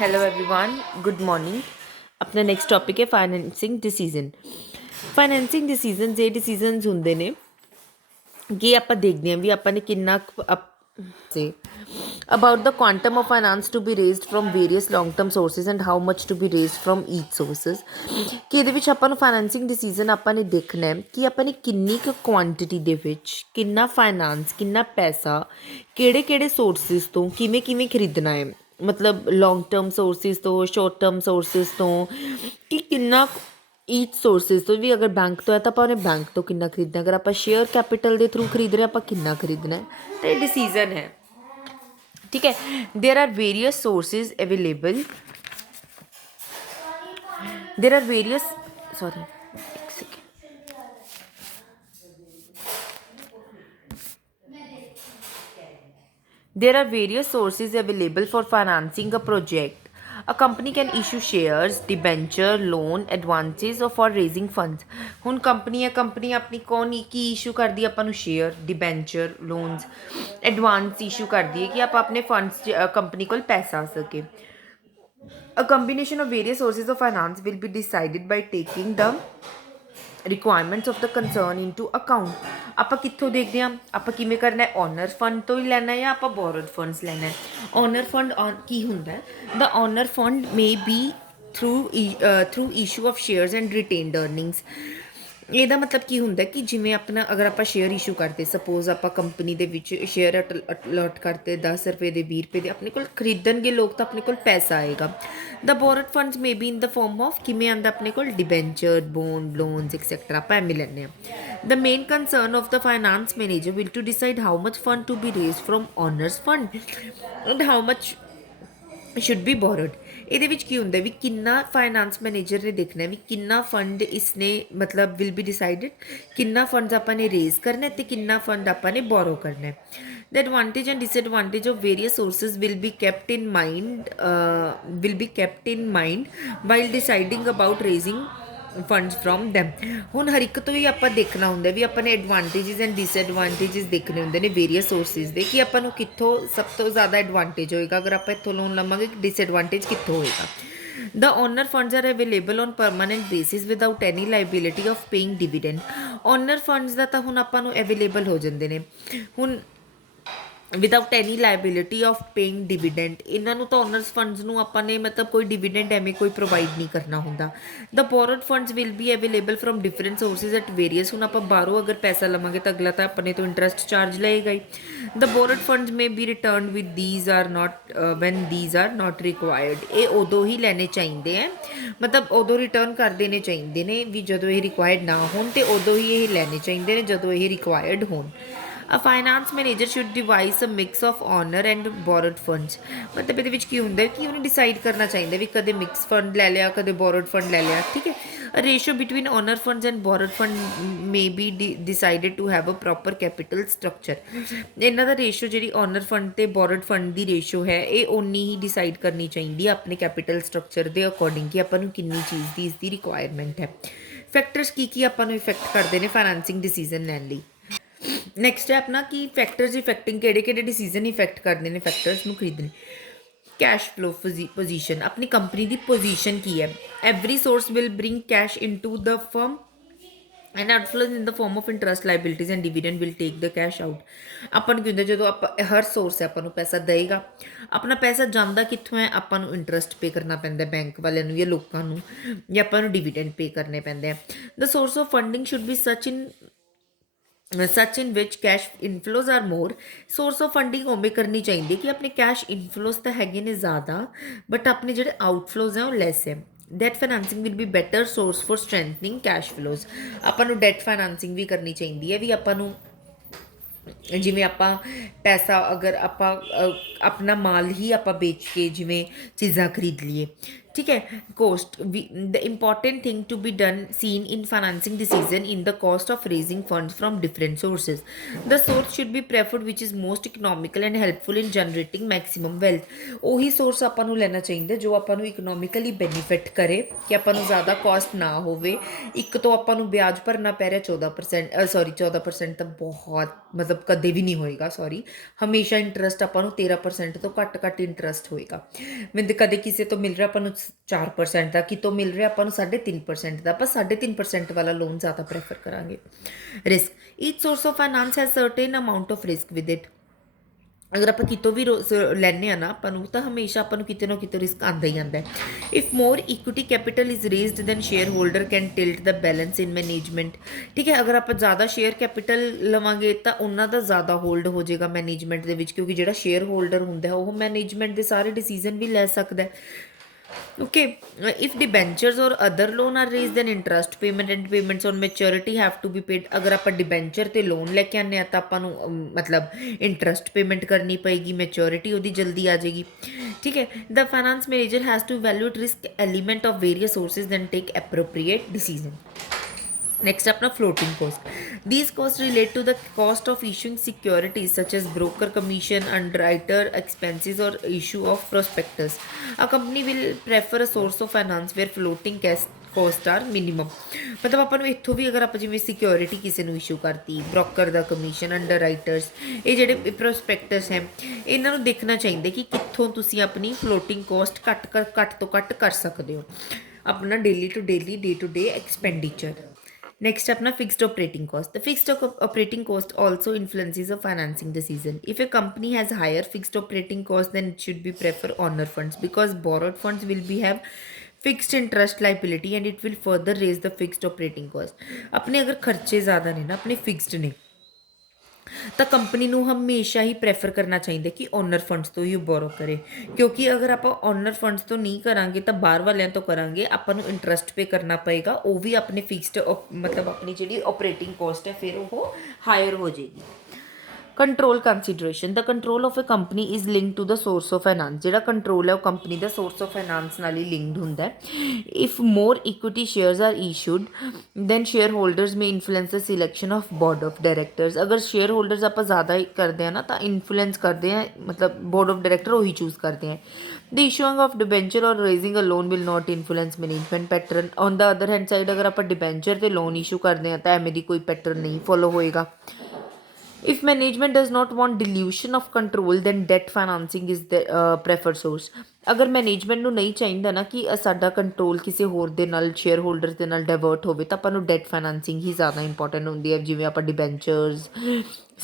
Hello everyone, good morning. अपना next topic है financing decision. Financing decision ਇਹ decisions ਹੁੰਦੇ ਨੇ ਕਿ ਆਪਾਂ ਦੇਖਦੇ ਹਾਂ ਵੀ ਆਪਾਂ ਨੇ ਕਿੰਨਾ ਸੇ about the quantum of finance to be raised from various long term sources and how much to be raised from each sources ਕਿ ਇਹਦੇ ਵਿੱਚ ਆਪਾਂ ਨੂੰ ਫਾਈਨੈਂਸਿੰਗ ਡਿਸੀਜਨ ਆਪਾਂ ਨੇ ਦੇਖਣਾ ਹੈ ਕਿ ਆਪਾਂ ਨੇ ਕਿੰਨੀ ਕੁ ਕੁਆਂਟੀਟੀ ਦੇ ਵਿੱਚ ਕਿੰਨਾ ਫਾਈਨਾਂਸ ਕਿੰਨਾ ਪੈਸਾ ਕਿਹੜੇ ਕਿਹੜੇ ਸੋਰਸਿਸ ਤੋਂ ਕਿਵੇਂ ਕਿਵੇਂ ਖਰੀਦਣਾ ਹੈ। ਮਤਲਬ ਲੌਂਗ ਟਰਮ ਸੋਰਸਿਸ ਤੋਂ ਸ਼ੋਰਟ ਟਰਮ ਸੋਰਸਿਸ ਤੋਂ ਕਿ ਕਿੰਨਾ ਈਚ ਸੋਰਸਿਸ ਤੋਂ ਵੀ ਅਗਰ ਬੈਂਕ ਤੋਂ ਹੈ ਤਾਂ ਆਪਾਂ ਉਹਨੇ ਬੈਂਕ ਤੋਂ ਕਿੰਨਾ ਖਰੀਦਣਾ, ਅਗਰ ਆਪਾਂ ਸ਼ੇਅਰ ਕੈਪੀਟਲ ਦੇ ਥਰੂ ਖਰੀਦ ਰਹੇ ਆਪਾਂ ਕਿੰਨਾ ਖਰੀਦਣਾ ਹੈ। ਤਾਂ ਇਹ ਡਿਸੀਜ਼ਨ ਹੈ। ठीक है, there are various sources available, there are various sorry एक second there are various sources available for financing a project. A company can issue shares, debenture, loan, advances or for raising funds. ਹੁਣ company ਆਪਣੀ ਕੌਣ ਕੀ issue ਕਰਦੀ ਹੈ ਆਪਾਂ ਨੂੰ? Share, debenture, loans, advance issue ਕਰਦੀ ਹੈ ਕਿ ਆਪਾਂ ਆਪਣੇ ਫੰਡਸ ਕੰਪਨੀ ਕੋਲ ਪੈਸਾ ਆ ਸਕੇ। A combination of various sources of finance will be decided by taking the requirements of the concern into account. ਆਪਾਂ ਕਿੱਥੋਂ ਦੇਖਦੇ ਹਾਂ, ਆਪਾਂ ਕਿਵੇਂ ਕਰਨਾ ਹੈ? ਓਨਰ ਫੰਡ ਤੋਂ ਹੀ ਲੈਣਾ ਜਾਂ ਆਪਾਂ ਬੋਰਡ ਫੰਡਸ ਲੈਣਾ ਹੈ? ਓਨਰ ਫੰਡ ਕੀ ਹੁੰਦਾ ਹੈ? The owner fund may be through issue of shares and retained earnings. ਇਹਦਾ ਮਤਲਬ ਕੀ ਹੁੰਦਾ ਕਿ ਜਿਵੇਂ ਆਪਣਾ ਅਗਰ ਆਪਾਂ ਸ਼ੇਅਰ ਇਸ਼ੂ ਕਰਦੇ, ਸਪੋਜ਼ ਆਪਾਂ ਕੰਪਨੀ ਦੇ ਵਿੱਚ ਸ਼ੇਅਰ ਅਲਾਟ ਕਰਤੇ 10 ਰੁਪਏ ਦੇ 20 ਰੁਪਏ ਦੇ, ਆਪਣੇ ਕੋਲ ਖਰੀਦਣਗੇ ਲੋਕ ਤਾਂ ਆਪਣੇ ਕੋਲ ਪੈਸਾ ਆਏਗਾ। The borrowed funds may be in the form of ਕਿਵੇਂ ਆਉਂਦਾ ਆਪਣੇ ਕੋਲ? ਡਿਬੈਂਚਰ, ਬੋਂਡ, ਲੋਨਸ ਐਕਸੈਕਟਰਾ ਆਪਾਂ ਐਵੇਂ ਲੈਂਦੇ ਹਾਂ। The main concern of the finance manager will to decide how much fund to be raised from owners fund and how much should be borrowed. ਇਹਦੇ ਵਿੱਚ ਕੀ ਹੁੰਦਾ ਵੀ ਕਿੰਨਾ ਫਾਈਨਾਂਸ ਮੈਨੇਜਰ ਨੇ ਦੇਖਣਾ ਵੀ ਕਿੰਨਾ ਫੰਡ ਇਸਨੇ ਮਤਲਬ ਵਿਲ ਬੀ ਡਿਸਾਈਡਡ ਕਿੰਨਾ ਫੰਡਸ ਆਪਾਂ ਨੇ ਰੇਜ਼ ਕਰਨਾ ਅਤੇ ਕਿੰਨਾ ਫੰਡ ਆਪਾਂ ਨੇ ਬੋਰੋ ਕਰਨਾ। The advantage and disadvantage of various sources will be kept in mind while deciding about raising funds from them. ਹੁਣ ਹਰ ਇੱਕ ਤੋਂ ਹੀ ਆਪਾਂ ਦੇਖਣਾ ਹੁੰਦਾ ਵੀ ਆਪਾਂ ਨੇ ਐਡਵਾਂਟੇਜਸ ਐਂਡ ਡਿਸਐਡਵਾਂਟੇਜਸ ਦੇਖਣੇ ਹੁੰਦੇ ਨੇ ਵੇਰੀਅਸ ਸੋਰਸਿਸ ਦੇ ਕਿ ਆਪਾਂ ਨੂੰ ਕਿੱਥੋਂ ਸਭ ਤੋਂ ਜ਼ਿਆਦਾ ਐਡਵਾਂਟੇਜ ਹੋਏਗਾ ਅਗਰ ਆਪਾਂ ਇੱਥੋਂ ਲੋਨ ਲਵਾਂਗੇ, ਡਿਸਐਡਵਾਂਟੇਜ ਕਿੱਥੋਂ ਹੋਏਗਾ। The owner funds are available on permanent basis without any liability of paying dividend. Owner funds ਦਾ ਤਾਂ ਹੁਣ ਆਪਾਂ ਨੂੰ ਅਵੇਲੇਬਲ ਹੋ ਜਾਂਦੇ ਨੇ ਹੁਣ without any liability of paying dividend. ਇਹਨਾਂ ਨੂੰ ਤਾਂ ਓਨਰਸ ਫੰਡਸ ਨੂੰ ਆਪਾਂ ਨੇ ਮਤਲਬ ਕੋਈ ਡਿਵੀਡੈਂਡ ਐਵੇਂ ਕੋਈ ਪ੍ਰੋਵਾਈਡ ਨਹੀਂ ਕਰਨਾ ਹੁੰਦਾ। The borrowed funds will be available from different sources at various. ਹੁਣ ਆਪਾਂ ਬਾਹਰੋਂ ਅਗਰ ਪੈਸਾ ਲਵਾਂਗੇ ਤਾਂ ਅਗਲਾ ਤਾਂ ਆਪਣੇ ਤੋਂ ਇੰਟਰਸਟ ਚਾਰਜ ਲਏਗਾ ਹੀ। The borrowed funds may be return with these are not when these are not required. ਇਹ ਉਦੋਂ ਹੀ ਲੈਣੇ ਚਾਹੀਦੇ ਹੈ, ਮਤਲਬ ਉਦੋਂ ਰਿਟਰਨ ਕਰ ਦੇਣੇ ਚਾਹੀਦੇ ਨੇ ਵੀ ਜਦੋਂ ਇਹ ਰਿਕੁਆਇਰਡ ਨਾ ਹੋਣ, ਅਤੇ ਉਦੋਂ ਹੀ ਇਹ ਲੈਣੇ ਚਾਹੀਦੇ ਨੇ ਜਦੋਂ ਇਹ ਰਿਕੁਆਇਰਡ ਹੋਣ। A finance manager should devise a mix of owner and borrowed funds। ਮਤਲਬ ਇਹਦੇ ਵਿੱਚ ਕੀ ਹੁੰਦਾ ਕਿ ਉਹਨੇ ਡਿਸਾਈਡ ਕਰਨਾ ਚਾਹੀਦਾ ਵੀ ਕਦੇ ਮਿਕਸ ਫੰਡ ਲੈ ਲਿਆ, ਕਦੇ ਬੋਰਡ ਫੰਡ ਲੈ ਲਿਆ, ਠੀਕ ਹੈ। Ratio between owner funds and borrowed fund may be decided to have a proper capital structure. ਇਹਨਾਂ ਦਾ ਰੇਸ਼ੀਓ ਜਿਹੜੀ ਓਨਰ ਫੰਡ ਤੇ ਬੋਰਡ ਫੰਡ ਦੀ ਰੇਸ਼ੀਓ ਹੈ ਇਹ ਓਨੀ ਹੀ ਡਿਸਾਈਡ ਕਰਨੀ ਚਾਹੀਦੀ ਹੈ ਆਪਣੇ ਕੈਪੀਟਲ ਸਟਰਕਚਰ ਦੇ ਅਕੋਰਡਿੰਗ ਕਿ ਆਪਾਂ ਨੂੰ ਕਿੰਨੀ ਚੀਜ਼ ਦੀ ਇਸਦੀ ਰਿਕੁਆਇਰਮੈਂਟ ਹੈ। ਫੈਕਟਰਸ ਕੀ ਆਪਾਂ ਨੂੰ ਇਫੈਕਟ ਕਰਦੇ ਨੇ ਫਾਈਨੈਂਸਿੰਗ ਡਿਸੀਜ਼ਨ ਲੈਣ ਲਈ। ਨੈਕਸਟ ਹੈ ਆਪਣਾ ਕਿ ਫੈਕਟਰਸ ਇਫੈਕਟਿੰਗ ਕਿਹੜੇ ਡਿਸੀਜ਼ਨ ਇਫੈਕਟ ਕਰਦੇ ਨੇ ਫੈਕਟਰਸ ਨੂੰ ਖਰੀਦਣੇ। ਕੈਸ਼ ਫਲੋ ਪੋਜੀਸ਼ਨ, ਆਪਣੀ ਕੰਪਨੀ ਦੀ ਪੋਜੀਸ਼ਨ ਕੀ ਹੈ। Every source will bring cash into the firm and outflows in the form of interest liabilities and dividend will take the cash out. ਆਪਾਂ ਨੂੰ ਕੀ ਹੁੰਦਾ ਜਦੋਂ ਆਪਾਂ ਹਰ ਸੋਰਸ ਹੈ ਆਪਾਂ ਨੂੰ ਪੈਸਾ ਦੇਏਗਾ, ਆਪਣਾ ਪੈਸਾ ਜਾਂਦਾ ਕਿੱਥੋਂ ਹੈ? ਆਪਾਂ ਨੂੰ ਇੰਟਰਸਟ ਪੇ ਕਰਨਾ ਪੈਂਦਾ ਬੈਂਕ ਵਾਲਿਆਂ ਨੂੰ ਜਾਂ ਲੋਕਾਂ ਨੂੰ, ਜਾਂ ਆਪਾਂ ਨੂੰ ਡਿਵੀਡੈਂਡ ਪੇ ਕਰਨੇ ਪੈਂਦੇ ਆ। The source of funding should be such in which cash inflows are more. Source of funding ਉਵੇਂ ਕਰਨੀ ਚਾਹੀਦੀ ਕਿ ਆਪਣੇ ਕੈਸ਼ ਇਨਫਲੋਜ਼ ਤਾਂ ਹੈਗੇ ਨੇ ਜ਼ਿਆਦਾ ਬਟ ਆਪਣੇ ਜਿਹੜੇ ਆਊਟਫਲੋਜ਼ ਹੈ ਉਹ ਲੈਸ ਹੈ। Debt financing will be better source for strengthening cash flows. ਆਪਾਂ ਨੂੰ ਡੈਟ ਫਾਈਨੈਂਸਿੰਗ ਵੀ ਕਰਨੀ ਚਾਹੀਦੀ ਹੈ ਵੀ ਆਪਾਂ ਨੂੰ ਜਿਵੇਂ ਆਪਾਂ ਪੈਸਾ ਅਗਰ ਆਪਾਂ ਆਪਣਾ ਮਾਲ ਹੀ ਆਪਾਂ ਵੇਚ ਕੇ ਜਿਵੇਂ ਚੀਜ਼ਾਂ ਖਰੀਦ ਲਈਏ ठीक है, cost. The important thing to be done seen in financing decision in the cost of raising funds from different sources. The source should be preferred which is most economical and helpful in generating maximum wealth. ਉਹੀ source ਆਪਾਂ ਨੂੰ ਲੈਣਾ ਚਾਹੀਦਾ ਜੋ ਆਪਾਂ ਨੂੰ economically benefit ਕਰੇ, ਕਿ ਆਪਾਂ ਨੂੰ ਜ਼ਿਆਦਾ cost ਨਾ ਹੋਵੇ। ਇੱਕ ਤੋਂ ਆਪਾਂ ਨੂੰ ਵਿਆਜ ਭਰਨਾ ਪੈ ਰਿਹਾ 14%, ਸੌਰੀ 14% ਤਾਂ ਬਹੁਤ ਮਤਲਬ ਕਦੇ ਵੀ ਨਹੀਂ ਹੋਏਗਾ, ਸੌਰੀ, ਹਮੇਸ਼ਾ ਇੰਟਰਸਟ ਆਪਾਂ ਨੂੰ 13% ਤੋਂ ਘੱਟ ਇੰਟਰਸਟ ਹੋਏਗਾ। ਮੈਨੂੰ ਕਦੇ ਕਿਸੇ ਤੋਂ ਮਿਲ ਰਿਹਾ ਆਪਾਂ ਨੂੰ 4% ਦਾ, ਕਿਤੋਂ ਮਿਲ ਰਿਹਾ ਆਪਾਂ ਨੂੰ 3.5% ਦਾ, ਆਪਾਂ 3.5% ਵਾਲਾ ਲੋਨ ਜ਼ਿਆਦਾ ਪ੍ਰੈਫਰ ਕਰਾਂਗੇ। Risk, each source of finance has certain amount of risk with it. ਅਗਰ ਆਪਾਂ ਕਿਤੋਂ ਵੀ ਲੈਂਦੇ ਹਾਂ ਨਾ ਆਪਾਂ ਨੂੰ, ਤਾਂ ਹਮੇਸ਼ਾ ਆਪਾਂ ਨੂੰ ਕਿਤੇ ਨਾ ਕਿਤੇ ਰਿਸਕ ਆਉਂਦਾ ਹੀ ਆਉਂਦਾ ਹੈ। If more equity capital is raised then share holder can tilt the balance in management. ਠੀਕ ਹੈ, ਅਗਰ ਆਪਾਂ ਜ਼ਿਆਦਾ ਸ਼ੇਅਰ ਕੈਪੀਟਲ ਲਵਾਂਗੇ ਤਾਂ ਉਹਨਾਂ ਦਾ ਜ਼ਿਆਦਾ ਹੋਲਡ ਹੋ ਜਾਏਗਾ ਮੈਨੇਜਮੈਂਟ ਦੇ ਵਿੱਚ, ਕਿਉਂਕਿ ਜਿਹੜਾ ਸ਼ੇਅਰ ਹੋਲਡਰ ਹੁੰਦਾ ਉਹ ਮੈਨੇਜਮੈਂਟ ਦੇ ਸਾਰੇ ਡਿਸੀਜ਼ਨ ਵੀ ਲੈ ਸਕਦਾ ਹੈ। Okay, if debentures or other loan are raised, then interest payment and payments on maturity have to be paid. अगर ਆਪਾਂ डिबेंचर ਤੇ ਲੋਨ ਲੈ ਕੇ ਆਨੇ ਆ ਤਾਂ ਆਪਾਂ ਨੂੰ ਮਤਲਬ ਇੰਟਰਸਟ ਪੇਮੈਂਟ ਕਰਨੀ ਪਏਗੀ, ਮੈਚੁਰਿਟੀ ਉਹਦੀ ਜਲਦੀ ਆ ਜਾਏਗੀ। ਠੀਕ ਹੈ, the finance manager has to evaluate risk element of various sources then take appropriate decision. Next up, now floating cost. These costs relate to the cost of issuing securities such as broker commission, underwriter expenses, or issue of prospectus. A company will prefer a source of finance where floating cost are minimum. ਮਤਲਬ ਆਪਾਂ ਨੂੰ ਇੱਥੋਂ ਵੀ ਅਗਰ ਆਪਾਂ ਜਿਵੇਂ security ਕਿਸੇ ਨੂੰ issue ਕਰਤੀ, ਬ੍ਰੋਕਰ ਦਾ ਕਮਿਸ਼ਨ, ਅੰਡਰਰਾਈਟਰਸ, ਇਹ ਜਿਹੜੇ ਪ੍ਰੋਸਪੈਕਟਸ ਹੈ ਇਹਨਾਂ ਨੂੰ ਦੇਖਣਾ ਚਾਹੀਦਾ ਕਿ ਕਿੱਥੋਂ ਤੁਸੀਂ ਆਪਣੀ ਫਲੋਟਿੰਗ ਕੋਸਟ ਘੱਟ ਤੋਂ ਘੱਟ ਕਰ ਸਕਦੇ ਹੋ ਆਪਣਾ daily to daily, day to day expenditure. Next up, now fixed operating cost. The fixed operating cost also influences a financing decision. If a company has higher fixed operating cost, then it should be prefer owner funds, because borrowed funds will be have fixed interest liability and it will further raise the fixed operating cost. अपने अगर खर्चे ज़्यादा ने ना, अपने fixed ने, ਤਾਂ company ਨੂੰ ਹਮੇਸ਼ਾ ਹੀ ਪ੍ਰੈਫਰ ਕਰਨਾ ਚਾਹੀਦਾ ਕਿ ਓਨਰ ਫੰਡਸ ਤੋਂ ਹੀ ਬੋਰੋ ਕਰੇ, ਕਿਉਂਕਿ ਅਗਰ ਆਪਾਂ ਓਨਰ ਫੰਡਸ ਤੋਂ ਨਹੀਂ ਕਰਾਂਗੇ ਤਾਂ ਬਾਹਰ ਵਾਲਿਆਂ ਤੋਂ ਕਰਾਂਗੇ, ਆਪਾਂ ਨੂੰ ਇੰਟਰਸਟ ਪੇ ਕਰਨਾ ਪਏਗਾ, ਉਹ ਵੀ ਆਪਣੇ ਫਿਕਸਡ ਮਤਲਬ ਆਪਣੀ ਜਿਹੜੀ ਆਪਰੇਟਿੰਗ ਕੋਸਟ ਹੈ ਫਿਰ ਉਹ ਹਾਇਰ ਹੋ ਜਾਏਗੀ। Control consideration, the control of a company is linked to the source of finance. ਜਿਹੜਾ ਕੰਟਰੋਲ ਹੈ ਉਹ ਕੰਪਨੀ ਦਾ ਸੋਰਸ ਆਫ ਫਾਈਨਾਂਸ ਨਾਲ ਹੀ ਲਿੰਕਡ ਹੁੰਦਾ ਹੈ। If more equity shares are issued then share holders may influence the selection of board of directors. ਅਗਰ share holders ਆਪਾਂ ਜ਼ਿਆਦਾ ਕਰਦੇ ਹਾਂ ਨਾ ਤਾਂ ਇਨਫਲੂਐਂਸ ਕਰਦੇ ਹਾਂ, ਮਤਲਬ ਬੋਰਡ ਆਫ ਡਾਇਰੈਕਟਰ ਉਹੀ ਚੂਜ਼ ਕਰਦੇ हैं। द इशूइंग ऑफ डिबेंचर और raising a loan will not influence management pattern. On the other hand side अगर आप डिबेंचर से लोन इशू करते हैं तो एवें दी कोई पैटर्न नहीं फॉलो होएगा। If management does not want dilution of control, then debt financing is the preferred source. ਅਗਰ ਮੈਨੇਜਮੈਂਟ ਨੂੰ ਨਹੀਂ ਚਾਹੀਦਾ ਨਾ ਕਿ ਸਾਡਾ ਕੰਟਰੋਲ ਕਿਸੇ ਹੋਰ ਦੇ ਨਾਲ, ਸ਼ੇਅਰ ਹੋਲਡਰ ਦੇ ਨਾਲ ਡਾਇਵਰਟ ਹੋਵੇ, ਤਾਂ ਆਪਾਂ ਨੂੰ ਡੈਟ ਫਾਈਨਾਂਸਿੰਗ ਹੀ ਜ਼ਿਆਦਾ ਇੰਪੋਰਟੈਂਟ ਹੁੰਦੀ ਹੈ, ਜਿਵੇਂ ਆਪਾਂ ਡਿਬੈਂਚਰਸ,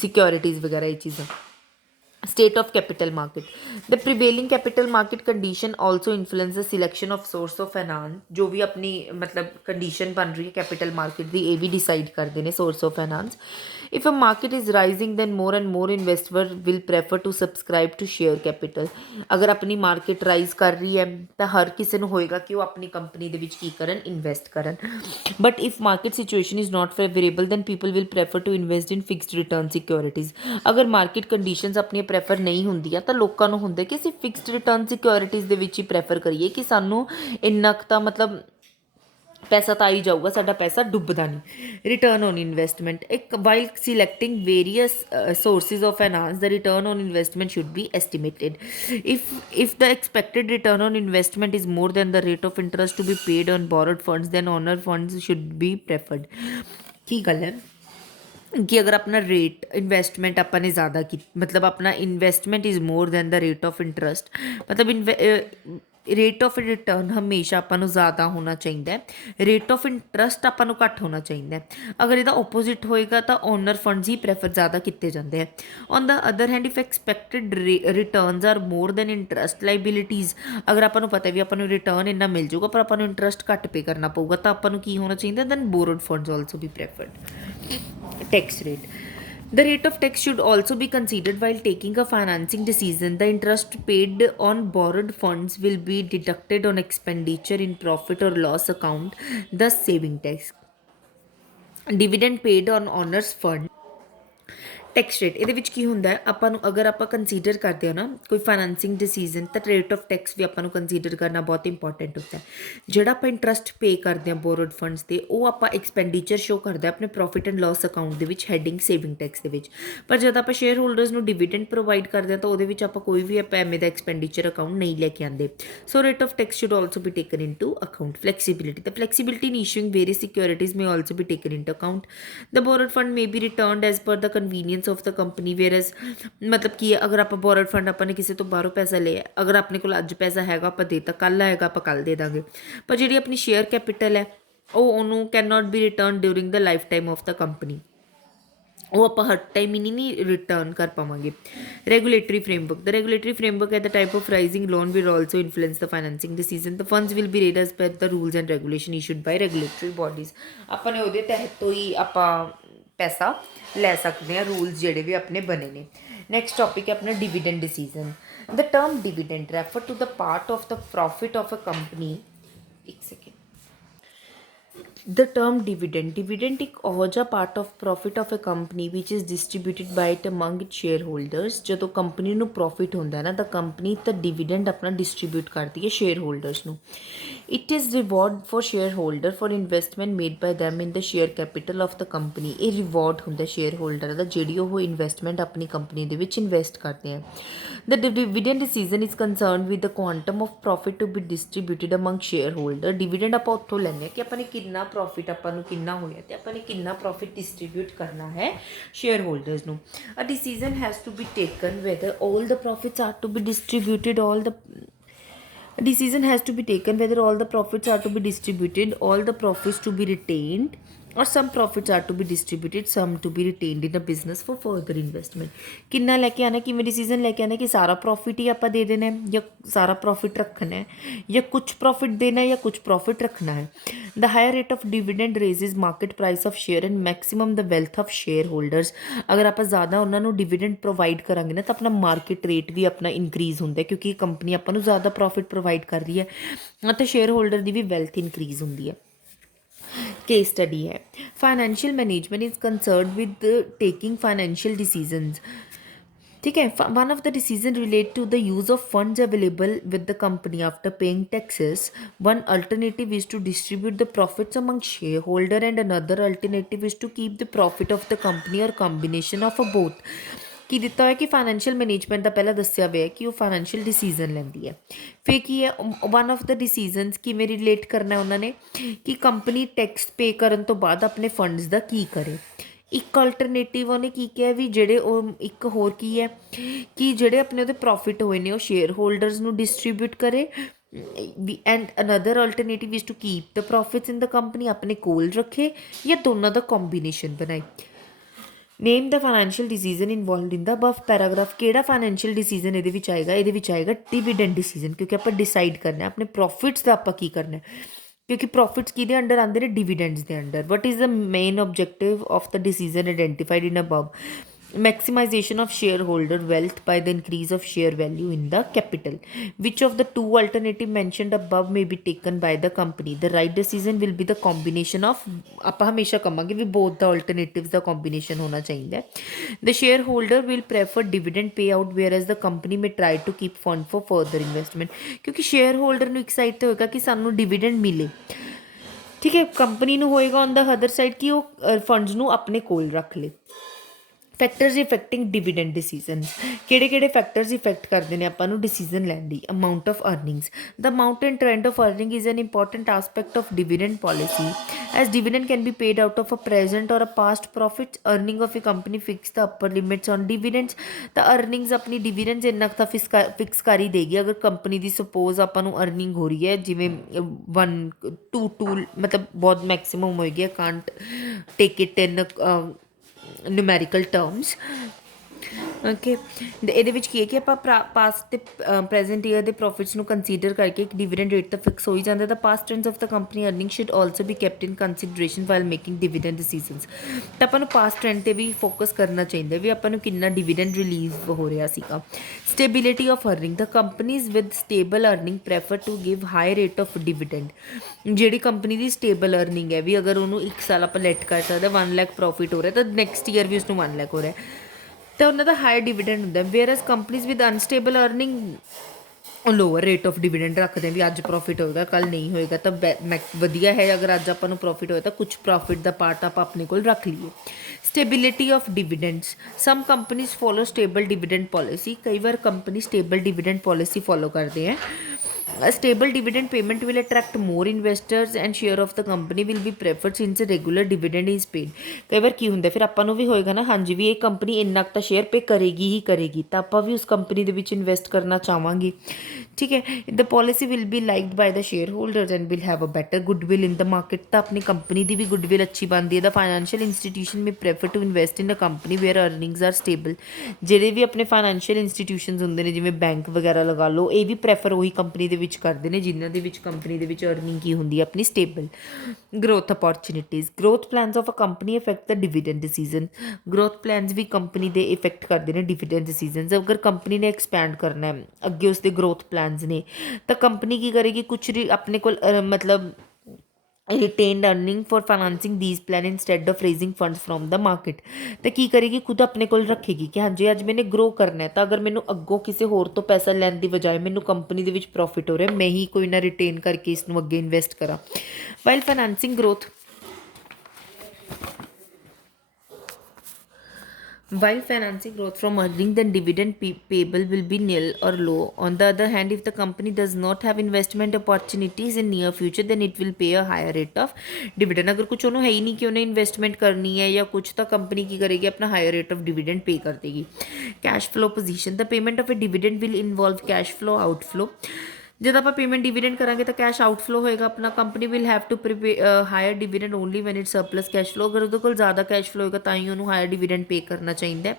ਸਿਕਿਉਰਿਟੀਜ਼ ਵਗੈਰਾ ਇਹ ਚੀਜ਼ਾਂ। State of capital market. The prevailing capital market condition also influence the selection of source of finance. जो भी अपनी मतलब condition बन रही है capital market दी, ये भी decide करते हैं source of finance. If a market is rising, then more and more investor will prefer to subscribe to share capital. अगर अपनी market rise कर रही है तो हर किसी ਨੂੰ ਹੋਏਗਾ ਕਿ ਉਹ ਆਪਣੀ ਕੰਪਨੀ ਦੇ ਵਿੱਚ ਕੀ ਕਰਨ, ਇਨਵੈਸਟ ਕਰਨ। But if market situation is not favorable, then people will prefer to invest in fixed return securities. ਅਗਰ market conditions ਆਪਣੀਆਂ ਪ੍ਰੈਫਰ ਨਹੀਂ ਹੁੰਦੀਆਂ ਤਾਂ ਲੋਕਾਂ ਨੂੰ ਹੁੰਦਾ ਕਿ ਅਸੀਂ ਫਿਕਸਡ ਰਿਟਰਨ ਸਿਕਿਉਰਿਟੀਜ਼ ਦੇ ਵਿੱਚ ਹੀ ਪ੍ਰੈਫਰ ਕਰੀਏ ਕਿ ਸਾਨੂੰ ਇੰਨਾ ਕੁ ਤਾਂ ਮਤਲਬ ਪੈਸਾ ਤਾਂ ਆਈ ਜਾਊਗਾ, ਸਾਡਾ ਪੈਸਾ ਡੁੱਬਦਾ ਨਹੀਂ। ਰਿਟਰਨ ਔਨ ਇਨਵੈਸਟਮੈਂਟ, ਇੱਕ while ਸਿਲੈਕਟਿੰਗ various sources of finance, the return on investment should be estimated. If the expected return on investment is more than the rate of interest to be paid on borrowed funds, then owner funds should be preferred. ਕੀ ਗੱਲ ਹੈ कि अगर अपना rate investment अपन ने ज़्यादा की, मतलब अपना investment is more than the rate of interest, मतलब रेट ऑफ रिटर्न हमेशा अपन ਨੂੰ ज़्यादा होना चाहिए, रेट ऑफ इंटरस्ट अपन ਨੂੰ घट होना चाहिए। अगर ਇਹਦਾ ओपोजिट होएगा तो ओनर फंड्स ही प्रैफर ज़्यादा किए जाते हैं। On the other hand if expected returns are more than interest liabilities, अगर अपन ਨੂੰ पता भी अपन ਨੂੰ रिटर्न इन्ना मिल जाऊगा पर अपन ਨੂੰ इंटरस्ट घट पे करना पऊगा तो अपन ਨੂੰ की होना चाहिए, दैन बोरोड फंड्स ऑल्सो भी प्रैफर्ड। Tax rate. The rate of tax should also be considered while taking a financing decision. The interest paid on borrowed funds will be deducted on expenditure in profit or loss account, thus saving tax. Dividend paid on owner's fund. Tax rate ਇਹਦੇ ਵਿੱਚ ਕੀ ਹੁੰਦਾ ਹੈ, ਆਪਾਂ ਨੂੰ ਅਗਰ ਆਪਾਂ consider ਕਰਦੇ ਹਾਂ ਨਾ ਕੋਈ ਫਾਈਨੈਂਸਿੰਗ ਡਿਸੀਜ਼ਨ, ਤਾਂ ਰੇਟ ਆਫ ਟੈਕਸ ਵੀ ਆਪਾਂ ਨੂੰ ਕੰਸੀਡਰ ਕਰਨਾ ਬਹੁਤ ਇੰਪੋਰਟੈਂਟ ਹੁੰਦਾ ਹੈ। ਜਿਹੜਾ ਆਪਾਂ ਇੰਟਰਸਟ ਪੇ ਕਰਦੇ ਹਾਂ ਬੋਰੋਡ ਫੰਡਸ 'ਤੇ, ਉਹ ਆਪਾਂ ਐਕਸਪੈਂਡੀਚਰ ਸ਼ੋ ਕਰਦਾ ਆਪਣੇ ਪ੍ਰੋਫਿਟ ਐਂਡ ਲਾਸ ਅਕਾਊਂਟ ਦੇ ਵਿੱਚ ਹੈਡਿੰਗ ਸੇਵਿੰਗ ਟੈਕਸ ਦੇ ਵਿੱਚ। ਪਰ ਜਦ ਆਪਾਂ ਸ਼ੇਅਰ ਹੋਲਡਰਸ ਨੂੰ ਡਿਵੀਡੈਂਡ ਪ੍ਰੋਵਾਈਡ ਕਰਦੇ ਹਾਂ ਤਾਂ ਉਹਦੇ ਵਿੱਚ ਆਪਾਂ ਕੋਈ ਵੀ ਆਪਾਂ ਐਵੇਂ ਦਾ ਐਕਸਪੈਂਡੀਚਰ ਅਕਾਊਂਟ ਨਹੀਂ ਲੈ ਕੇ ਆਉਂਦੇ। So rate of tax should also be taken into account. Flexibility, the flexibility in issuing various securities may also be taken into account. The borrowed fund may be returned as per the convenience of the company, whereas ਮਤਲਬ ਕੀ ਹੈ, ਅਗਰ ਆਪਾਂ borrowed fund ਆਪਾਂ ਨੇ ਕਿਸੇ ਤੋਂ ਬਾਹਰੋਂ ਪੈਸਾ ਲਿਆ, ਅਗਰ ਆਪਣੇ ਕੋਲ ਅੱਜ ਪੈਸਾ ਹੈਗਾ ਆਪਾਂ ਦੇ ਤਾ, ਕੱਲ੍ਹ ਆਏਗਾ ਆਪਾਂ ਕੱਲ੍ਹ ਦੇ ਦਾਂਗੇ। ਪਰ ਜਿਹੜੀ ਆਪਣੀ ਸ਼ੇਅਰ ਕੈਪੀਟਲ ਹੈ ਉਹ ਉਹਨੂੰ can not be return during the life time of the company, ਉਹ ਆਪਾਂ ਹਰ ਟਾਈਮ ਹੀ ਨਹੀਂ ਰਿਟਰਨ ਕਰ ਪਾਵਾਂਗੇ। Regulatory framework, the regulatory framework at the type of raising loan will also influence the financing decision. The funds will be raised as per the rules and regulation issued by regulatory bodies. ਆਪਾਂ ਨੇ ਉਹਦੇ ਤਹਿਤ ਤੋਂ ਹੀ ਆਪਾਂ ਪੈਸਾ ਲੈ ਸਕਦੇ ਹਾਂ, ਰੂਲਸ ਜਿਹੜੇ ਵੀ ਆਪਣੇ ਬਣੇ ਨੇ। ਨੈਕਸਟ ਟੌਪਿਕ ਹੈ ਆਪਣਾ dividend decision. The term dividend refer to the part of the profit of a company. ਇੱਕ ਸੈਕਿੰਡ। The term dividend, dividend ਇੱਕ ਉਹ ਜਿਹਾ part of profit of a company which is distributed by it among its shareholders। ਜਦੋਂ company ਨੂੰ profit ਹੁੰਦਾ ਨਾ ਤਾਂ ਕੰਪਨੀ ਤਾਂ ਡਿਵੀਡੈਂਡ ਆਪਣਾ ਡਿਸਟਰੀਬਿਊਟ ਕਰਦੀ ਹੈ ਸ਼ੇਅਰ ਹੋਲਡਰਸ ਨੂੰ। It is reward for share holder for investment made by them in the share capital of the company। ਇਹ ਰਿਵਾਰਡ ਹੁੰਦਾ ਸ਼ੇਅਰ ਹੋਲਡਰ ਦਾ ਜਿਹੜੀ ਉਹ ਇਨਵੈਸਟਮੈਂਟ ਆਪਣੀ ਕੰਪਨੀ ਦੇ ਵਿੱਚ ਇਨਵੈਸਟ ਕਰਦੇ ਆ। The dividend decision is concerned with the quantum of profit to be distributed among shareholder। Dividend ਆਪਾਂ ਉੱਥੋਂ ਲੈਂਦੇ ਹਾਂ ਕਿ ਆਪਾਂ ਨੇ ਕਿੰਨਾ ਪ੍ਰੋਫਿਟ ਆਪਾਂ ਨੂੰ ਕਿੰਨਾ ਹੋਇਆ ਅਤੇ ਆਪਾਂ ਨੇ ਕਿੰਨਾ ਪ੍ਰੋਫਿਟ ਡਿਸਟਰੀਬਿਊਟ ਕਰਨਾ ਹੈ ਸ਼ੇਅਰ ਹੋਲਡਰਸ ਨੂੰ। A decision has to be taken whether all the profits are to be distributed, a decision has to be taken whether all the profits are to be distributed, all the profits to be retained, or some profits are to be distributed, some to be retained in a business for further investment। ਕਿੰਨਾ ਲੈ ਕੇ ਆਉਣਾ, ਕਿਵੇਂ decision ਲੈ ਕੇ ਆਉਣਾ ਕਿ ਸਾਰਾ profit ਹੀ ਆਪਾਂ ਦੇ ਦੇਣਾ ਹੈ ਜਾਂ ਸਾਰਾ ਪ੍ਰੋਫਿਟ ਰੱਖਣਾ ਹੈ ਜਾਂ ਕੁਛ ਪ੍ਰੋਫਿਟ ਦੇਣਾ ਹੈ ਜਾਂ ਕੁਛ ਪ੍ਰੋਫਿਟ ਰੱਖਣਾ ਹੈ। The higher rate of dividend raises market price of share and maximum the wealth of shareholders. ਅਗਰ ਆਪਾਂ ਜ਼ਿਆਦਾ ਉਹਨਾਂ ਨੂੰ ਡਿਵੀਡੈਂਡ ਪ੍ਰੋਵਾਈਡ ਕਰਾਂਗੇ ਨਾ ਤਾਂ ਆਪਣਾ ਮਾਰਕੀਟ ਰੇਟ ਵੀ ਆਪਣਾ ਇਨਕਰੀਜ਼ ਹੁੰਦਾ, ਕਿਉਂਕਿ ਕੰਪਨੀ ਆਪਾਂ ਨੂੰ ਜ਼ਿਆਦਾ ਪ੍ਰੋਫਿਟ ਪ੍ਰੋਵਾਈਡ ਕਰ ਰਹੀ ਹੈ ਅਤੇ ਸ਼ੇਅਰ ਹੋਲਡਰ ਦੀ ਵੀ ਵੈਲਥ ਇਨਕਰੀਜ਼ ਹੁੰਦੀ ਹੈ। केस स्टडी है financial management is concern with taking financial decisions. ठीक है, one of the decision relate to the use of funds available with the company after paying taxes. One alternative is to distribute the profits among share holder and another alternative is to keep the profit of the company और combination of a both. ਕੀ ਦਿੱਤਾ ਹੋਇਆ ਕਿ financial management ਦਾ ਪਹਿਲਾਂ ਦੱਸਿਆ ਹੋਇਆ ਕਿ ਉਹ ਫਾਈਨੈਂਸ਼ੀਅਲ ਡਿਸੀਜ਼ਨ ਲੈਂਦੀ ਹੈ। ਫਿਰ ਕੀ ਹੈ, ਵਨ ਆਫ ਦ ਡਿਸੀਜ਼ਨਸ ਕਿਵੇਂ ਰਿਲੇਟ ਕਰਨਾ ਉਹਨਾਂ ਨੇ ਕਿ ਕੰਪਨੀ ਟੈਕਸ ਪੇ ਕਰਨ ਤੋਂ ਬਾਅਦ ਆਪਣੇ ਫੰਡਸ ਦਾ ਕੀ ਕਰੇ। ਇੱਕ ਅਲਟਰਨੇਟਿਵ ਉਹਨੇ ਕੀ ਕਿਹਾ ਵੀ ਜਿਹੜੇ ਉਹ ਇੱਕ ਹੋਰ ਕੀ ਹੈ ਕਿ ਜਿਹੜੇ ਆਪਣੇ ਉਹਦੇ ਪ੍ਰੋਫਿਟ ਹੋਏ ਨੇ ਉਹ ਸ਼ੇਅਰ ਹੋਲਡਰਸ ਨੂੰ ਡਿਸਟਰੀਬਿਊਟ ਕਰੇ। And another alternative is to keep the profits in the company, ਆਪਣੇ ਕੋਲ ਰੱਖੇ ਜਾਂ ਦੋਨਾਂ ਦਾ ਕੰਬੀਨੇਸ਼ਨ ਬਣਾਏ। Name the financial decision involved in the above paragraph. ਕਿਹੜਾ ਫਾਈਨੈਂਸ਼ੀਅਲ ਡਿਸੀਜ਼ਨ ਇਹਦੇ ਵਿੱਚ ਆਏਗਾ, ਇਹਦੇ ਵਿੱਚ ਆਏਗਾ ਡਿਵੀਡੈਂਡ ਡਿਸੀਜ਼ਨ, ਕਿਉਂਕਿ ਆਪਾਂ ਡਿਸਾਈਡ ਕਰਨਾ ਆਪਣੇ ਪ੍ਰੋਫਿਟਸ ਦਾ ਆਪਾਂ ਕੀ ਕਰਨਾ, ਕਿਉਂਕਿ ਪ੍ਰੋਫਿਟਸ ਕਿਹਦੇ ਅੰਡਰ ਆਉਂਦੇ ਨੇ, ਡਿਵੀਡੈਂਡਸ ਦੇ under. What is the main objective of the decision identified in above. maximization of shareholder wealth by the increase of share value in the capital। which of the two alternative mentioned above may be taken by the company। the right decision will be the combination of, ਆਪਾਂ ਹਮੇਸ਼ਾ ਕਹਾਂਗੇ ਵੀ both the alternatives the combination ਹੋਣਾ ਚਾਹੀਦਾ ਹੈ। the shareholder will prefer dividend payout whereas the company may try to keep fund for further investment। ਕਿਉਂਕਿ share holder ਨੂੰ ਇੱਕ side ਤੇ ਹੋਏਗਾ ਕਿ ਸਾਨੂੰ ਡਿਵੀਡੈਂਡ ਮਿਲੇ, ਠੀਕ ਹੈ, ਕੰਪਨੀ ਨੂੰ ਹੋਏਗਾ ਔਨ ਦਾ ਅਦਰ ਸਾਈਡ ਕਿ ਉਹ ਫੰਡਸ ਨੂੰ ਆਪਣੇ ਕੋਲ ਰੱਖ ਲੇ। ਫੈਕਟਰਸ ਇਫੈਕਟਿੰਗ ਡਿਵੀਡੈਂਡ ਡਿਸੀਜ਼ਨਸ, ਕਿਹੜੇ ਕਿਹੜੇ ਫੈਕਟਰਸ ਇਫੈਕਟ ਕਰਦੇ ਨੇ ਆਪਾਂ ਨੂੰ ਡਿਸੀਜ਼ਨ ਲੈਣ ਦੀ। Amount of earnings, the amount and trend of earning is an important aspect of dividend policy as dividend can be paid out of a present or a past profit. Earning of a company fix the upper limits on dividends. ਤਾਂ earnings ਆਪਣੀ ਡਿਵੀਡੈਂਡਸ ਇੰਨਾ ਕੁ ਤਾਂ fix ਕਰ ਹੀ ਦੇਗੀ। ਅਗਰ company ਦੀ suppose ਆਪਾਂ ਨੂੰ ਅਰਨਿੰਗ ਹੋ ਰਹੀ ਹੈ ਜਿਵੇਂ 1 2 ਮਤਲਬ ਬਹੁਤ ਮੈਕਸੀਮਮ ਹੋਏਗੀ, I can't take it in numerical terms। Okay, ਇਹਦੇ ਵਿੱਚ ਕੀ ਹੈ ਕਿ ਆਪਾਂ ਪਾਸਟ ਅਤੇ ਪ੍ਰੈਜ਼ੈਂਟ ਈਅਰ ਦੇ ਪ੍ਰੋਫਿਟਸ ਨੂੰ ਕੰਸੀਡਰ ਕਰਕੇ ਇੱਕ ਡਿਵੀਡੈਂਡ ਰੇਟ ਤਾਂ ਫਿਕਸ ਹੋ ਹੀ ਜਾਂਦਾ। ਤਾਂ past trends of the company earning should also be kept in consideration while making dividend decisions. ਤਾਂ ਆਪਾਂ ਨੂੰ ਪਾਸਟ ਟ੍ਰੈਂਡ 'ਤੇ ਵੀ ਫੋਕਸ ਕਰਨਾ ਚਾਹੀਦਾ ਵੀ ਆਪਾਂ ਨੂੰ ਕਿੰਨਾ ਡਿਵੀਡੈਂਡ ਰਿਲੀਜ਼ ਹੋ ਰਿਹਾ ਸੀਗਾ। Stability of earning, the companies with stable earning prefer to give high rate of dividend. ਜਿਹੜੀ ਕੰਪਨੀ ਦੀ ਸਟੇਬਲ ਅਰਨਿੰਗ ਹੈ ਵੀ ਅਗਰ ਉਹਨੂੰ 1 ਸਾਲ ਆਪਾਂ ਲੈਟ ਕਰ ਸਕਦੇ 1 ਲੱਖ ਪ੍ਰੋਫਿਟ ਹੋ ਰਿਹਾ ਤਾਂ ਨੈਕਸਟ ਈਅਰ ਵੀ ਉਸਨੂੰ 1 ਲੱਖ ਹੋ ਰਿਹਾ, ਤੇ ਉਹਨਾਂ ਦਾ ਹਾਈ ਡਿਵੀਡੈਂਡ ਹੁੰਦਾ, whereas companies with unstable earning lower rate of dividend ਰੱਖਦੇ ਵੀ ਅੱਜ ਪ੍ਰੋਫਿਟ ਹੋਏਗਾ ਕੱਲ ਨਹੀਂ ਹੋਏਗਾ ਤਾਂ ਵਧੀਆ ਹੈ ਅਗਰ ਅੱਜ ਆਪਾਂ ਨੂੰ ਪ੍ਰੋਫਿਟ ਹੋਇਆ ਤਾਂ ਕੁਝ ਪ੍ਰੋਫਿਟ ਦਾ ਪਾਰਟ ਆਪਾਂ ਆਪਣੇ ਕੋਲ ਰੱਖ ਲਈਏ। Stability of dividends, some companies follow stable dividend policy, ਕਈ ਵਾਰ company stable dividend policy follow ਕਰਦੇ ਹੈ। A stable dividend payment will attract more investors and share of the company will be preferred since a regular dividend is paid। ਕਈ ਵਾਰ ਕੀ ਹੁੰਦਾ ਫਿਰ ਆਪਾਂ ਨੂੰ ਵੀ ਹੋਏਗਾ ਨਾ, ਹਾਂਜੀ ਵੀ ਇਹ ਕੰਪਨੀ ਇੰਨਾ ਕੁ ਤਾਂ ਸ਼ੇਅਰ ਪੇ ਕਰੇਗੀ ਹੀ ਕਰੇਗੀ ਤਾਂ ਆਪਾਂ ਵੀ ਉਸ ਕੰਪਨੀ ਦੇ ਵਿੱਚ ਇਨਵੈਸਟ ਕਰਨਾ ਚਾਹਾਂਗੇ, ਠੀਕ ਹੈ। The policy will be liked by the shareholders and will have a better goodwill in the market, ਤਾਂ ਆਪਣੀ ਕੰਪਨੀ ਦੀ ਵੀ ਗੁੱਡਵਿਲ ਅੱਛੀ ਬਣਦੀ ਹੈ। The financial institution may prefer to invest in a company where earnings are stable, ਜਿਹੜੇ ਵੀ ਆਪਣੇ ਫਾਈਨੈਂਸ਼ੀਅਲ ਇੰਸਟੀਟਿਊਸ਼ਨਸ ਹੁੰਦੇ ਨੇ ਜਿਵੇਂ ਬੈਂਕ ਵਗੈਰਾ ਲਗਾ ਲਓ, ਇਹ ਵੀ ਪ੍ਰੈਫਰ ਉਹੀ ਕੰਪਨੀ ਦੇ ਵਿੱਚ ਕਰਦੇ ਨੇ ਜਿਨ੍ਹਾਂ ਦੇ ਵਿੱਚ ਕੰਪਨੀ ਦੇ ਵਿੱਚ ਅਰਨਿੰਗ ਕੀ ਹੁੰਦੀ ਹੈ ਆਪਣੀ stable. Growth opportunities, growth plans of a company effect the dividend decision, growth plans ਵੀ ਕੰਪਨੀ ਦੇ ਇਫੈਕਟ ਕਰਦੇ ਨੇ ਡਿਵੀਡੈਂਡ ਡਿਸੀਜ਼ਨਸ। ਅਗਰ ਕੰਪਨੀ ਨੇ ਐਕਸਪੈਂਡ ਕਰਨਾ ਹੈ, ਅੱਗੇ ਉਸਦੇ ਗਰੋਥ ਪਲਾਨਸ ਨੇ, ਤਾਂ ਕੰਪਨੀ ਕੀ ਕਰੇਗੀ, ਕੁਛ ਆਪਣੇ ਕੋਲ ਮਤਲਬ retained earning for financing these plan instead of raising funds from the market, ਤੇ ਕੀ ਕਰੇਗੀ ਖੁਦ ਆਪਣੇ ਕੋਲ ਰੱਖੇਗੀ ਕਿ ਹਾਂਜੀ ਅੱਜ ਮੈਨੇ ਗਰੋ ਕਰਨਾ ਹੈ ਤਾਂ ਅਗਰ ਮੈਨੂੰ ਅੱਗੋਂ ਕਿਸੇ ਹੋਰ ਤੋਂ ਪੈਸਾ ਲੈਣ ਦੀ ਬਜਾਏ ਮੈਨੂੰ ਕੰਪਨੀ ਦੇ ਵਿੱਚ ਪ੍ਰੋਫਿਟ ਹੋ ਰਿਹਾ, ਮੈਂ ਹੀ ਕੋਈ ਨਾ ਰਿਟੇਨ ਕਰਕੇ ਇਸ ਨੂੰ ਅੱਗੇ ਇਨਵੈਸਟ ਕਰਾਂ। While financing growth, while financing growth from earning, then dividend payable will be nil or low. On the other hand, if the company does not have investment opportunities in near future, then it will pay a higher rate of dividend। अगर कुछ ਉਹਨੂੰ ਹੈ ਹੀ ਨਹੀਂ ਕਿ ਉਹਨੇ investment ਕਰਨੀ ਹੈ ਜਾਂ ਕੁਛ, ਤਾਂ ਕੰਪਨੀ ਕੀ ਕਰੇਗੀ ਆਪਣਾ higher rate of dividend pay ਕਰ ਦੇਗੀ। Cash flow position, the payment of a dividend will involve cash flow outflow, ਜਦੋਂ ਆਪਾਂ ਪੇਮੈਂਟ ਡਿਵੀਡੈਂਡ ਕਰਾਂਗੇ ਤਾਂ ਕੈਸ਼ ਆਊਟਫਲੋ ਹੋਏਗਾ ਆਪਣਾ। Company will have to higher dividend only when it surplus cash flow, ਅਗਰ ਉਹਦੇ ਕੋਲ ਜ਼ਿਆਦਾ ਕੈਸ਼ ਫਲੋ ਹੋਏਗਾ ਤਾਂ ਹੀ ਉਹਨੂੰ ਹਾਇਰ ਡਿਵੀਡੈਂਡ ਪੇ ਕਰਨਾ ਚਾਹੀਦਾ।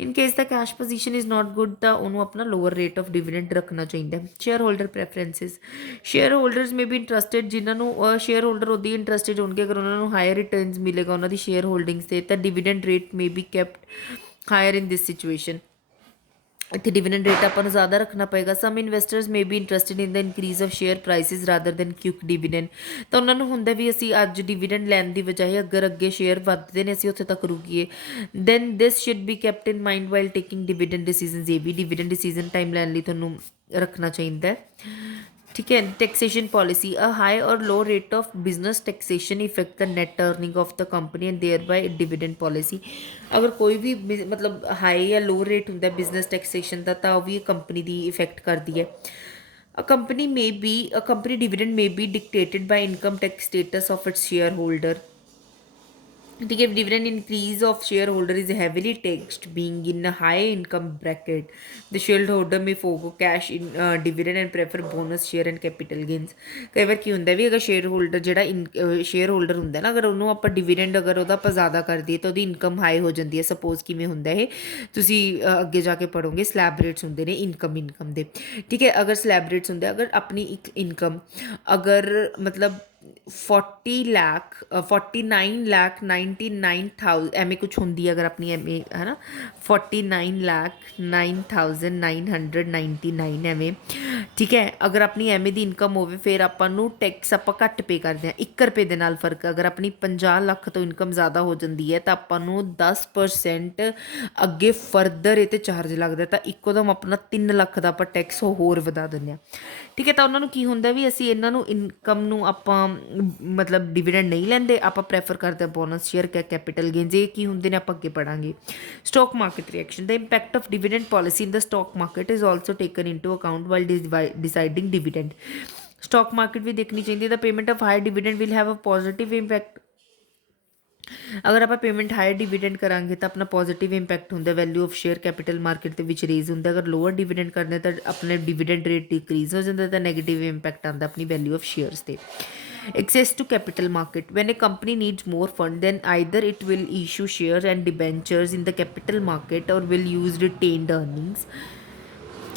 In case the cash position is not good ਤਾਂ ਉਹਨੂੰ ਆਪਣਾ ਲੋਅਰ ਰੇਟ ਆਫ ਡਿਵੀਡੈਂਡ ਰੱਖਣਾ ਚਾਹੀਦਾ। Shareholder preferences, share holders may be interested, ਜਿਨ੍ਹਾਂ ਨੂੰ ਸ਼ੇਅਰ ਹੋਲਡਰ ਉਹਦੀ ਇੰਟਰਸਟਿਡ ਹੋਣਗੇ ਅਗਰ ਉਹਨਾਂ ਨੂੰ ਹਾਇਰ ਰਿਟਰਨਸ ਮਿਲੇਗਾ ਉਹਨਾਂ ਦੀ ਸ਼ੇਅਰ ਹੋਲਡਿੰਗਸ 'ਤੇ, ਤਾਂ dividend rate may be kept higher in this situation. ਇੱਥੇ ਡਿਵੀਡੈਂਡ ਰੇਟ ਆਪਾਂ ਨੂੰ ਜ਼ਿਆਦਾ ਰੱਖਣਾ ਪਏਗਾ। Some investors may be interested in the increase of share prices rather than quick dividend, ਤਾਂ ਉਹਨਾਂ ਨੂੰ ਹੁੰਦਾ ਵੀ ਅਸੀਂ ਅੱਜ ਡਿਵੀਡੈਂਡ ਲੈਣ ਦੀ ਬਜਾਏ ਅਗਰ ਅੱਗੇ ਸ਼ੇਅਰ ਵੱਧਦੇ ਨੇ ਅਸੀਂ ਉੱਥੇ ਤੱਕ ਰੁਕੀਏ। Then this should be kept in mind while taking dividend decisions, ਇਹ ਵੀ ਡਿਵੀਡੈਂਡ ਡਿਸੀਜ਼ਨ ਟਾਈਮ ਲੈਣ ਲਈ ਤੁਹਾਨੂੰ ਰੱਖਣਾ ਚਾਹੀਦਾ ਹੈ, ਠੀਕ ਹੈ। Taxation policy, a high or low rate of business taxation effect the net earning of the company and thereby dividend policy, ਅਗਰ ਕੋਈ ਵੀ ਮਤਲਬ ਹਾਈ ਜਾਂ ਲੋ ਰੇਟ ਹੁੰਦਾ ਬਿਜ਼ਨਸ ਟੈਕਸੇਸ਼ਨ ਦਾ ਤਾਂ ਉਹ ਵੀ ਕੰਪਨੀ ਦੀ ਇਫੈਕਟ ਕਰਦੀ ਹੈ। A company dividend may be dictated by income tax status of its shareholder, ठीक है। Dividend increase of shareholder is heavily taxed being in high income bracket, the shareholder may forgo cash in dividend and prefer bonus share and capital gains. कई बार की होंगे भी अगर shareholder जो shareholder होंगे ना, अगर उन्होंने आप डिविडेंड अगर वो आप ज़्यादा कर दिए तो इनकम हाई हो जाती है। सपोज किमें होंगे ये तुसी अगे जाके पढ़ोगे स्लैब रेट्स होंगे ने इनकम दे, ठीक है। अगर स्लैब रेट्स होंगे अगर अपनी एक इनकम अगर मतलब 49,99,000 ਐਵੇਂ ਕੁਛ ਹੁੰਦੀ ਹੈ ਅਗਰ ਆਪਣੀ ਐਵੇਂ ਹੈ ਨਾ 49,09,999 ਐਵੇਂ, ਠੀਕ ਹੈ। ਅਗਰ ਆਪਣੀ ਐਵੇਂ ਦੀ ਇਨਕਮ ਹੋਵੇ ਫਿਰ ਆਪਾਂ ਨੂੰ ਟੈਕਸ ਆਪਾਂ ਘੱਟ ਪੇ ਕਰਦੇ ਹਾਂ 1 ਰੁਪਏ ਦੇ ਨਾਲ ਫਰਕ। ਅਗਰ ਆਪਣੀ 50 ਲੱਖ ਤੋਂ ਇਨਕਮ ਜ਼ਿਆਦਾ ਹੋ ਜਾਂਦੀ ਹੈ ਤਾਂ ਆਪਾਂ ਨੂੰ 10% ਅੱਗੇ ਫਰਦਰ ਇਹ 'ਤੇ ਚਾਰਜ ਲੱਗਦਾ, ਤਾਂ ਇੱਕੋਦਮ ਆਪਣਾ 3 ਲੱਖ ਦਾ ਆਪਾਂ ਟੈਕਸ ਹੋਰ ਵਧਾ ਦਿੰਦੇ ਹਾਂ, ਠੀਕ ਹੈ। ਤਾਂ ਉਹਨਾਂ ਨੂੰ ਕੀ ਹੁੰਦਾ ਵੀ ਅਸੀਂ ਇਹਨਾਂ ਨੂੰ ਇਨਕਮ ਨੂੰ ਆਪਾਂ ਮਤਲਬ ਡਿਵੀਡੈਂਡ ਨਹੀਂ ਲੈਂਦੇ, ਆਪਾਂ ਪ੍ਰੈਫਰ ਕਰਦੇ ਹਾਂ ਬੋਨਸ ਸ਼ੇਅਰ ਕੈਪੀਟਲ ਗੇਨਸ। ਇਹ ਕੀ ਹੁੰਦੇ ਨੇ ਆਪਾਂ ਅੱਗੇ ਪੜਾਂਗੇ। Stock market reaction, the impact of dividend policy in the stock market is also taken into account while deciding dividend. Stock market ਵੀ ਦੇਖਣੀ ਚਾਹੀਦੀ ਹੈ। The payment of high dividend will have a positive impact, ਅਗਰ ਆਪਾਂ payment higher dividend ਕਰਾਂਗੇ ਤਾਂ ਆਪਣਾ positive impact ਹੁੰਦਾ, value of share capital market ਦੇ ਵਿੱਚ ਰੇਜ਼ ਹੁੰਦਾ। ਅਗਰ ਲੋਅਰ ਡਿਵੀਡੈਂਡ ਕਰਨਾ ਤਾਂ ਆਪਣੇ ਡਿਵੀਡੈਂਡ ਰੇਟ ਡਿਕਰੀਜ਼ ਹੋ ਜਾਂਦਾ ਤਾਂ ਨੈਗੇਟਿਵ ਇੰਪੈਕਟ ਆਉਂਦਾ ਆਪਣੀ ਵੈਲਿਊ ਆਫ ਸ਼ੇਅਰਸ 'ਤੇ। Access to capital market, when a company needs more fund then either it will issue shares and debentures in the capital market or will use retained earnings,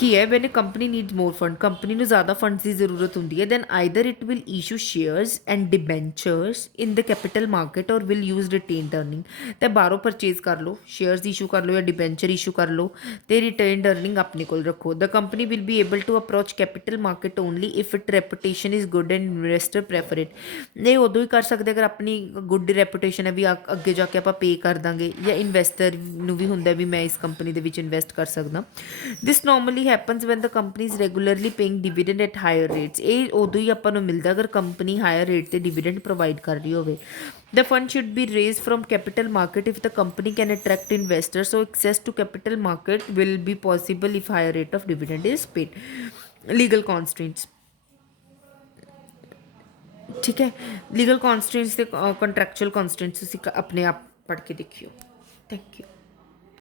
ਕੀ ਹੈ when company needs more fund, company ਨੂੰ ਜ਼ਿਆਦਾ funds ਦੀ ਜ਼ਰੂਰਤ ਹੁੰਦੀ ਹੈ, then either it will issue shares and debentures in the capital market or will use retained earning. ਤੇ ਬਾਹਰੋਂ ਪਰਚੇਜ਼ ਕਰ ਲਓ, ਸ਼ੇਅਰਸ ਇਸ਼ੂ ਕਰ ਲਓ ਜਾਂ ਡਿਬੈਂਚਰ ਇਸ਼ੂ ਕਰ ਲਓ ਤੇ ਰਿਟੇਨਡ ਅਰਨਿੰਗ ਆਪਣੇ ਕੋਲ ਰੱਖੋ। The company will be able to approach capital market only if it reputation is good and investor prefer it. ਇਹ ਉਦੋਂ ਹੀ ਕਰ ਸਕਦੇ ਅਗਰ ਆਪਣੀ ਗੁੱਡ ਰੈਪੂਟੇਸ਼ਨ ਹੈ ਵੀ ਅੱਗੇ ਜਾ ਕੇ ਆਪਾਂ ਪੇ ਕਰ ਦਾਂਗੇ, ਜਾਂ ਇਨਵੈਸਟਰ ਨੂੰ ਵੀ ਹੁੰਦਾ ਵੀ ਮੈਂ ਇਸ ਕੰਪਨੀ ਦੇ ਵਿੱਚ ਇਨਵੈਸਟ ਕਰ ਸਕਦਾ। This normally happens when the company is regularly paying dividend at higher rates. ਇਹ ਉਦੋਂ ਹੀ ਆਪਾਂ ਨੂੰ ਮਿਲਦਾ ਅਗਰ ਕੰਪਨੀ ਹਾਇਰ ਰੇਟ ਤੇ ਡਿਵੀਡੈਂਡ ਪ੍ਰੋਵਾਈਡ ਕਰ ਰਹੀ ਹੋਵੇ। The fund should be raised from capital market if the company can attract investors. So access to capital market will be possible if higher rate of dividend is paid. Legal constraints, ठीक है। Legal constants से contractual constants ਤੁਸੀਂ ਆਪਣੇ ਆਪ ਪੜ੍ਹ ਕੇ ਦੇਖਿਓ। Thank you.